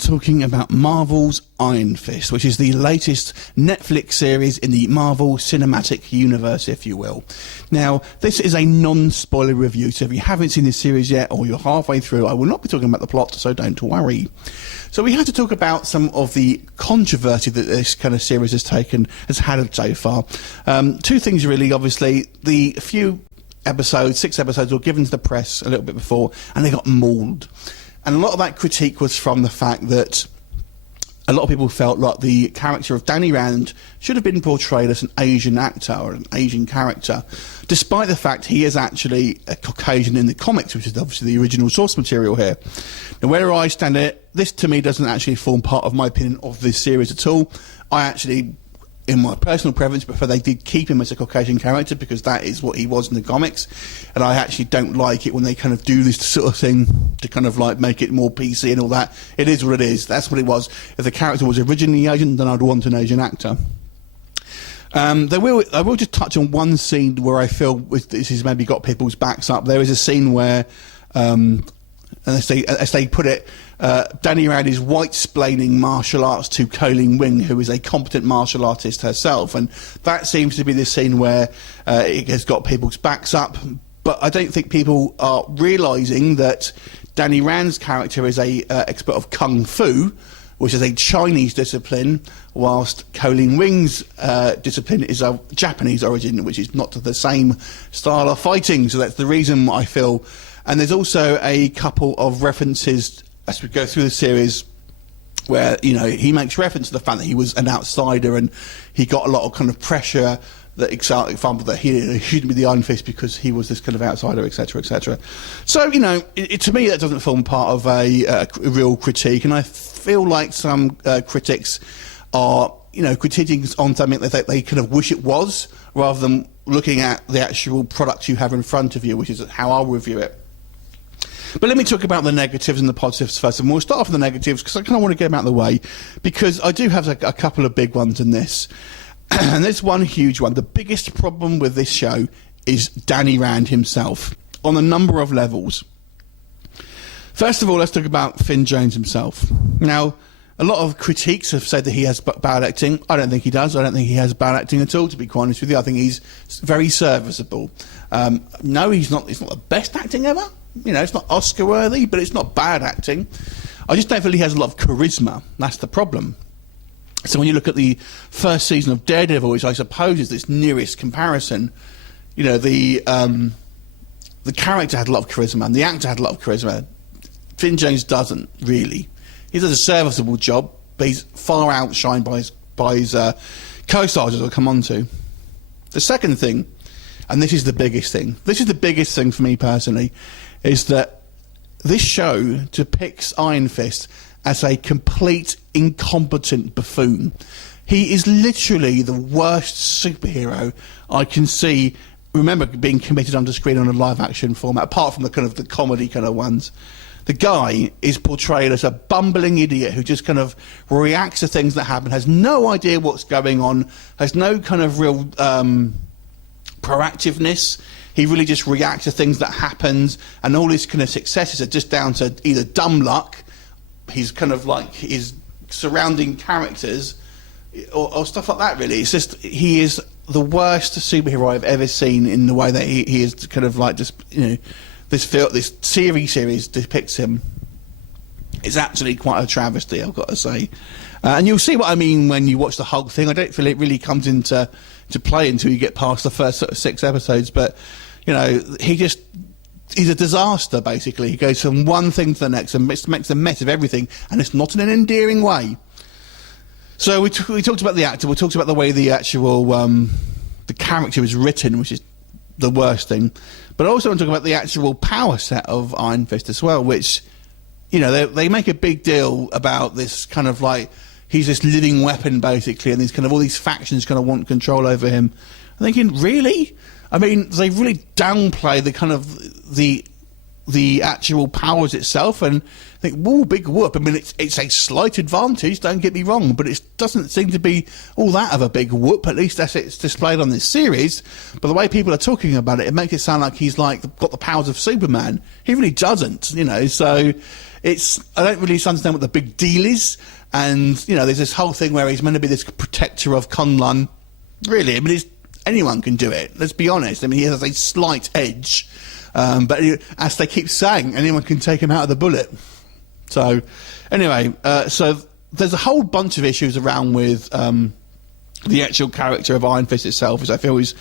talking about Marvel's Iron Fist, which is the latest Netflix series in the Marvel Cinematic Universe, if you will. Now, this is a non-spoiler review, so if you haven't seen this series yet, or you're halfway through, I will not be talking about the plot, so don't worry. So we have to talk about some of the controversy that this kind of series has had so far. Two things really, obviously. The few episodes, 6 episodes, were given to the press a little bit before, and they got mauled. And a lot of that critique was from the fact that a lot of people felt like the character of Danny Rand should have been portrayed as an Asian actor or an Asian character, despite the fact he is actually a Caucasian in the comics, which is obviously the original source material here. Now, where I stand it, this to me doesn't actually form part of my opinion of this series at all. I actually, in my personal preference, prefer they did keep him as a Caucasian character, because that is what he was in the comics, and I actually don't like it when they kind of do this sort of thing to kind of like make it more PC and all that. It is what it is. That's what it was. If the character was originally Asian, then I'd want an Asian actor. I will just touch on one scene where I feel this has maybe got people's backs up. There is a scene where, as they put it, Danny Rand is white-splaining martial arts to Colleen Wing, who is a competent martial artist herself, and that seems to be the scene where it has got people's backs up. But I don't think people are realising that Danny Rand's character is a expert of kung fu, which is a Chinese discipline, whilst Colleen Wing's discipline is of Japanese origin, which is not the same style of fighting. So that's the reason I feel. And there's also a couple of references as we go through the series where, you know, he makes reference to the fact that he was an outsider and he got a lot of kind of pressure, that example that he shouldn't be the Iron Fist because he was this kind of outsider, etc., etc. So, you know, to me that doesn't form part of a real critique, and I feel like some critics are, you know, critiquing on something that they kind of wish it was, rather than looking at the actual product you have in front of you, which is how I'll review it. But let me talk about the negatives and the positives first, and we'll start off with the negatives because I kind of want to get them out of the way, because I do have a couple of big ones in this. And there's one huge one. The biggest problem with this show is Danny Rand himself, on a number of levels. First of all, let's talk about Finn Jones himself. Now, a lot of critiques have said that he has bad acting. I don't think he does. I don't think he has bad acting at all, to be quite honest with you. I think he's very serviceable. No, he's not. It's not the best acting ever. You know, it's not Oscar-worthy, but it's not bad acting. I just don't feel he has a lot of charisma. That's the problem. So when you look at the first season of Daredevil, which I suppose is its nearest comparison, you know, the character had a lot of charisma and the actor had a lot of charisma. Finn Jones doesn't, really. He does a serviceable job, but he's far outshined by his co-stars, as I'll come on to. The second thing, and this is the biggest thing for me personally, is that this show depicts Iron Fist as a complete incompetent buffoon. He is literally the worst superhero I can see, remember, being committed onto screen on a live-action format, apart from the kind of the comedy kind of ones. The guy is portrayed as a bumbling idiot who just kind of reacts to things that happen, has no idea what's going on, has no kind of real proactiveness. He really just reacts to things that happens, and all his kind of successes are just down to either dumb luck, he's kind of like his surrounding characters, or stuff like that, really. It's just, he is the worst superhero I've ever seen in the way that he is kind of like, just, you know, this series depicts him. It's actually quite a travesty, I've got to say. And you'll see what I mean when you watch the whole thing. I don't feel it really comes into play until you get past the first sort of 6 episodes, but, you know, he's a disaster, basically. He goes from one thing to the next and makes a mess of everything, and it's not in an endearing way. So we talked about the actor, we talked about the way the actual the character is written, which is the worst thing. But I also want to talk about the actual power set of Iron Fist as well, which, you know, they make a big deal about this kind of like, he's this living weapon, basically, and these kind of all these factions kind of want control over him. I'm thinking, really? I mean, they really downplay the kind of the the actual powers itself and think, whoa, big whoop. I mean, it's a slight advantage, don't get me wrong, but it doesn't seem to be all that of a big whoop, at least as it's displayed on this series. But the way people are talking about it, it makes it sound like he's like got the powers of Superman. He really doesn't, you know, so I don't really understand what the big deal is. And, you know, there's this whole thing where he's meant to be this protector of Kunlun. Really, I mean, anyone can do it, let's be honest. I mean, he has a slight edge. But as they keep saying, anyone can take him out of the bullet. So, anyway, so there's a whole bunch of issues around with the actual character of Iron Fist itself, which I feel is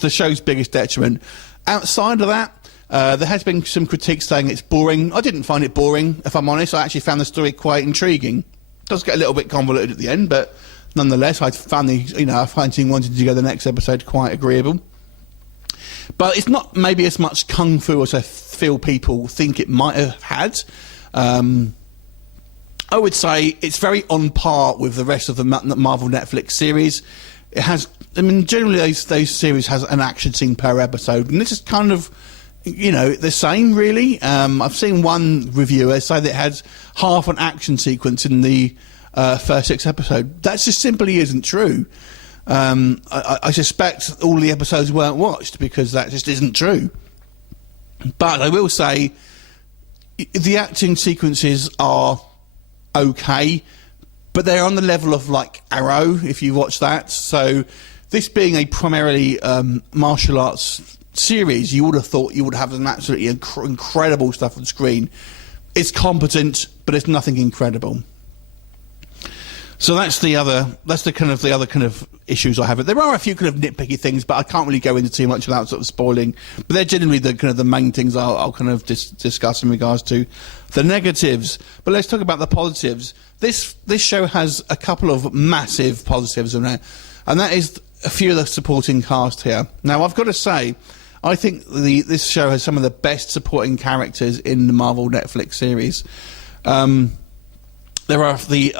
the show's biggest detriment. Outside of that, there has been some critiques saying it's boring. I didn't find it boring, if I'm honest. I actually found the story quite intriguing. It does get a little bit convoluted at the end, but nonetheless, I found I find seeing wanting to go the next episode quite agreeable. But it's not maybe as much kung fu as I feel people think it might have had. I would say it's very on par with the rest of the Marvel Netflix series. It has, I mean, generally those series has an action scene per episode, and this is kind of, you know, the same really. I've seen one reviewer say that it has half an action sequence in the first 6 episodes. That just simply isn't true. I suspect all the episodes weren't watched because that just isn't true. But I will say the acting sequences are okay, but they're on the level of like Arrow, if you watch that. So this being a primarily martial arts series, you would have thought you would have some absolutely incredible stuff on screen. It's competent, but it's nothing incredible. So that's the other kind of issues I have. There are a few kind of nitpicky things, but I can't really go into too much without sort of spoiling. But they're generally the kind of the main things I'll kind of discuss in regards to the negatives. But let's talk about the positives. This show has a couple of massive positives in it, and that is a few of the supporting cast here. Now, I've got to say, I think this show has some of the best supporting characters in the Marvel Netflix series. There are the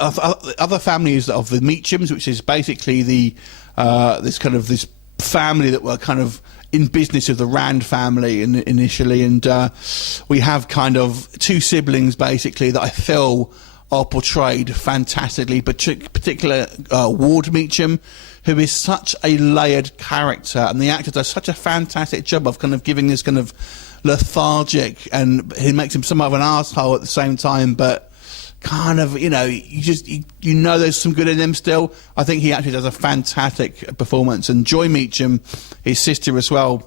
other families of the Meachams, which is basically this family that were kind of in business of the Rand family initially, and we have kind of 2 siblings basically that I feel are portrayed fantastically. Particular Ward Meacham, who is such a layered character, and the actor does such a fantastic job of kind of giving this kind of lethargic, and he makes him somewhat of an arsehole at the same time, but kind of, you know, you know there's some good in him still. I think he actually does a fantastic performance. And Joy Meacham, his sister as well,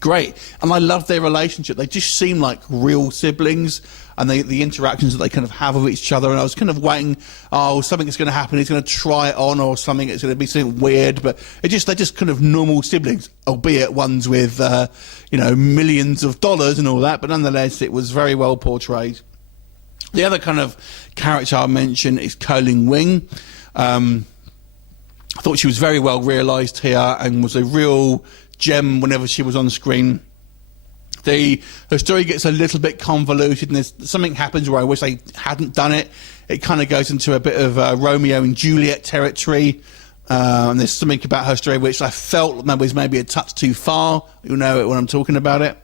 great. And I love their relationship. They just seem like real siblings, and the interactions that they kind of have with each other. And I was kind of waiting, something's going to happen, he's going to try it on, or something, it's going to be something weird. But they're just kind of normal siblings, albeit ones with, millions of dollars and all that. But nonetheless, it was very well portrayed. The other kind of character I'll mention is Colleen Wing. I thought she was very well realised here and was a real gem whenever she was on screen. Her story gets a little bit convoluted, and something happens where I wish they hadn't done it. It kind of goes into a bit of Romeo and Juliet territory. And there's something about her story which I felt was maybe a touch too far. You'll know it when I'm talking about it,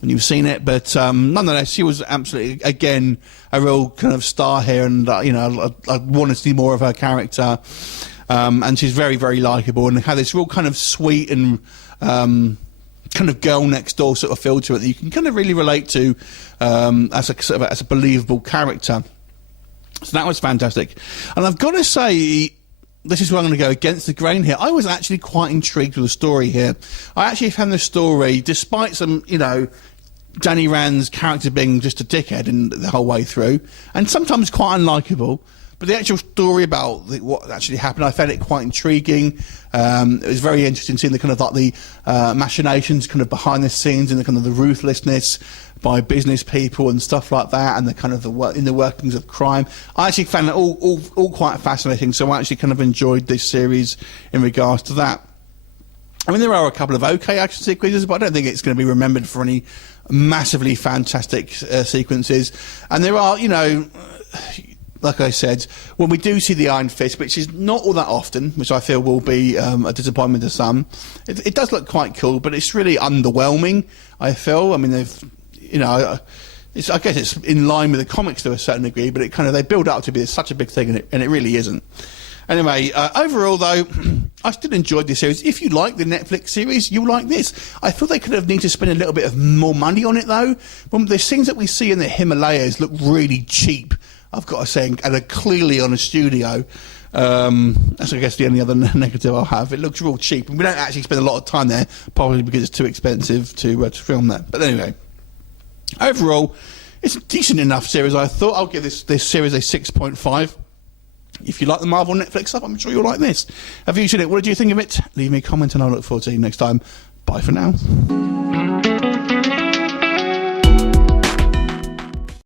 when you've seen it. But nonetheless, she was absolutely, again, a real kind of star here, and I want to see more of her character. And she's very, very likeable, and had this real kind of sweet and kind of girl next door sort of feel to it that you can kind of really relate to as a believable character. So that was fantastic. And I've got to say, this is where I'm going to go against the grain here. I was actually quite intrigued with the story here. I actually found the story, despite some, Danny Rand's character being just a dickhead in the whole way through, and sometimes quite unlikable, but the actual story about what actually happened, I found it quite intriguing. It was very interesting seeing the kind of like the machinations kind of behind the scenes, and the kind of the ruthlessness by business people and stuff like that, and the kind of the workings of crime. I actually found it all quite fascinating, so I actually kind of enjoyed this series in regards to that. I mean, there are a couple of okay action sequences, but I don't think it's going to be remembered for any massively fantastic sequences. And there are, like I said, when we do see the Iron Fist, which is not all that often, which I feel will be a disappointment to some, it does look quite cool, but it's really underwhelming, I feel. I mean, you know, I guess it's in line with the comics to a certain degree, but they build up to be such a big thing, and it really isn't. Anyway, overall though, I still enjoyed this series. If you like the Netflix series, you'll like this. I thought they could have needed to spend a little bit of more money on it though. The scenes that we see in the Himalayas look really cheap, I've got to say, and are clearly on a studio. That's, I guess, the only other negative I'll have. It looks real cheap, and we don't actually spend a lot of time there, probably because it's too expensive to film that. But anyway, overall, it's a decent enough series. I thought I'll give this series a 6.5. If you like the Marvel Netflix stuff, I'm sure you'll like this. Have you seen it? What did you think of it? Leave me a comment and I'll look forward to seeing you next time. Bye for now.